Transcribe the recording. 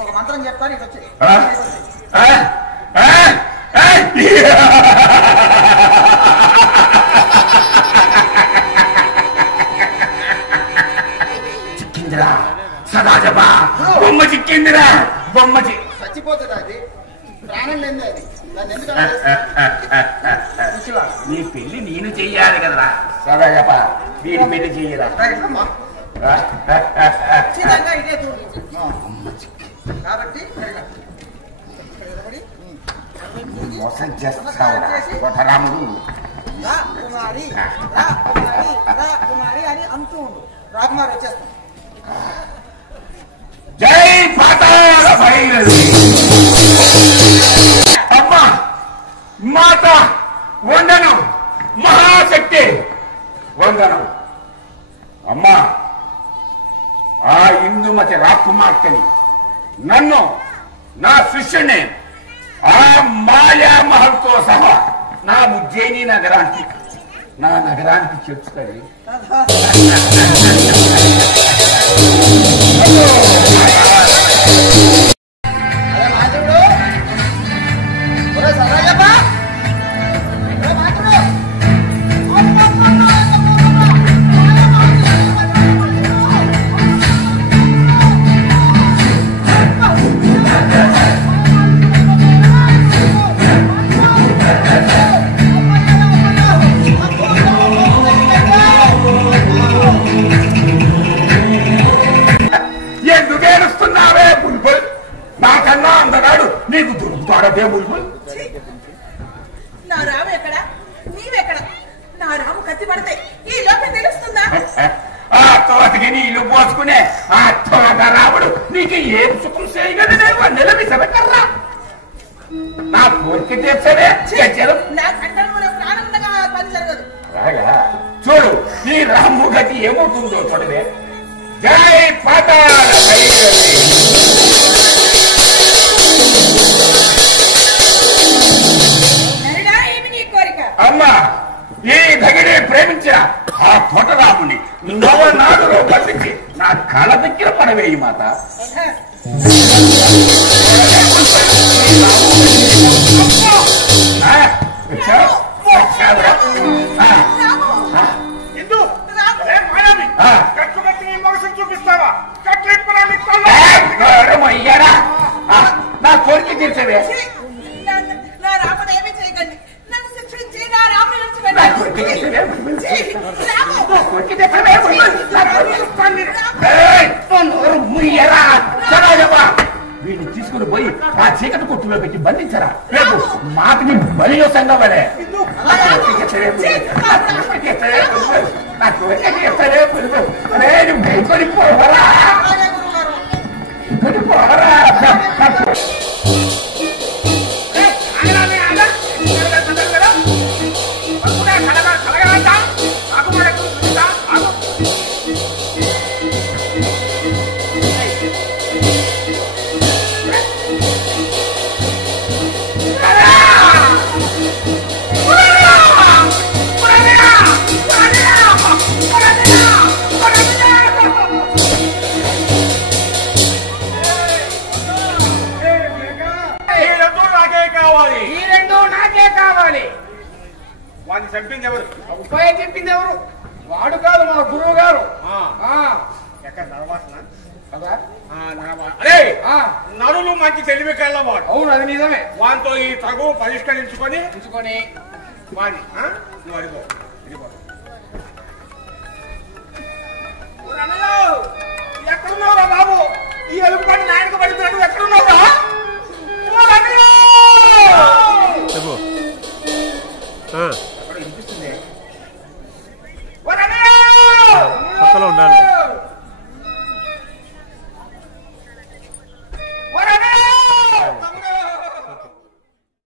ఇంకొక మంత్రం చెప్తాను ఇటు వచ్చి చిక్కిందిరా సదాజబా బొమ్మ చిక్కిందిరా బొమ్మ చచ్చిపోతుంది అది ప్రాణం లేని అది నీ పెళ్లి నేను చెయ్యాలి కదరా సదాజబా వీడి పెళ్లి చెయ్యరా కాబట్టి మోసం చేస్తావు రాముడు రా కుమారి అని అంటూ ఉండు రాకుమారి వచ్చేస్తాం జై పాతాళ భైరవి అమ్మా మాత వందనం మహాశక్తి వందనం అమ్మా ఆ ఇందుమతి రాకుమార్తెని నన్ను నా శిష్యుని ఆ మాయామహల్తో సహా నా ఉజ్జయిని నగరానికి చేర్చుతాడు నాకన్నా అందగాడు నీకు దొరుకుతాడదే బుల్బుల్ నా రాము ఎక్కడ నీవెక్కడ నా రాము కత్తి పడితే ఈ లోపల తెలుస్తుందా ఆ తోటకి నీళ్లు పోసుకునే ఆ తోట రాముడు నీకు ఏం సుఖం చేయగలనేవో నిలబిసబెట్టర్రా నా కోరిక తీర్చడే నా కంటలో ప్రాణం ఉండగా పని జరగదు రాగా చూడు నీ రాము గతి ఏమవుతుందో చూడవే జై పాతాళ భైరవి అమ్మా ఈ దగిడే ప్రేమించిన ఆ తోటరాముని నవనాడులో బంధించి నా కళ దగ్గర పడవేయి మాత చూపిస్తావా నా కోరిక తీర్చవే నా రాముడు ఏమీ చేయకండి నన్ను శిక్షించి నా రాముని వీడిని తీసుకుని పోయి ఆ చీకటి కొట్టులో పెట్టి బంధించరా రేపు మాటని బలియోసంగా పడే పోవరా వాడిని చంపింది ఎవరు ఉపాయం చెప్పింది ఎవరు వాడు కాదు మా గురువు గారు ఎక్కడ నరవాసన కదా అరే నరులు మంచి తెలివి కళ్ళవాడు అవును అది నిజమే వాటితో ఈ తగు పరిష్కరించుకొని ఉంచుకొని వాడిని నువ్వు అడిగో